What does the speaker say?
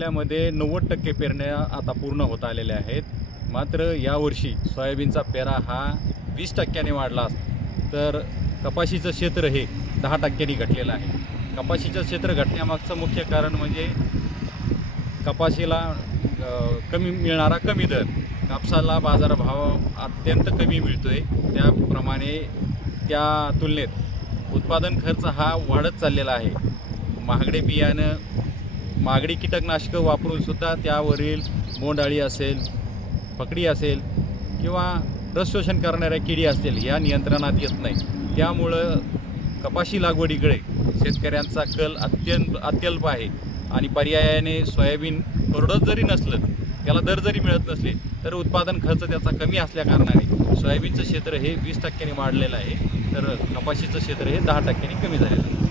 जिल्ह्यामध्ये 90% पेरण्या आता पूर्ण होत आलेल्या आहेत. मात्र यावर्षी सोयाबीनचा पेरा हा 20% वाढला तर कपाशीचं क्षेत्र हे 10% घटलेलं आहे. कपाशीचं क्षेत्र घटण्यामागचं मुख्य कारण म्हणजे कपाशीला कमी मिळणारा कमी दर. कापसाला बाजारभाव अत्यंत कमी मिळतोय, त्याप्रमाणे त्या तुलनेत उत्पादन खर्च हा वाढत चाललेला आहे. महागडे बियाणं, महागडी कीटकनाशकं वापरून सुद्धा त्यावरील बोंडअळी असेल, पकडी असेल किंवा रस शोषण करणाऱ्या किडी असतील या नियंत्रणात येत नाही. त्यामुळं कपाशी लागवडीकडे शेतकऱ्यांचा कल अत्यल्प आहे आणि पर्यायाने सोयाबीन परवडत जरी नसलं, त्याला दर जरी मिळत नसले तर उत्पादन खर्च त्याचा कमी असल्याकारणाने सोयाबीनचं क्षेत्र हे 20% वाढलेलं आहे, तर कपाशीचं क्षेत्र हे 10% कमी झालेलं आहे.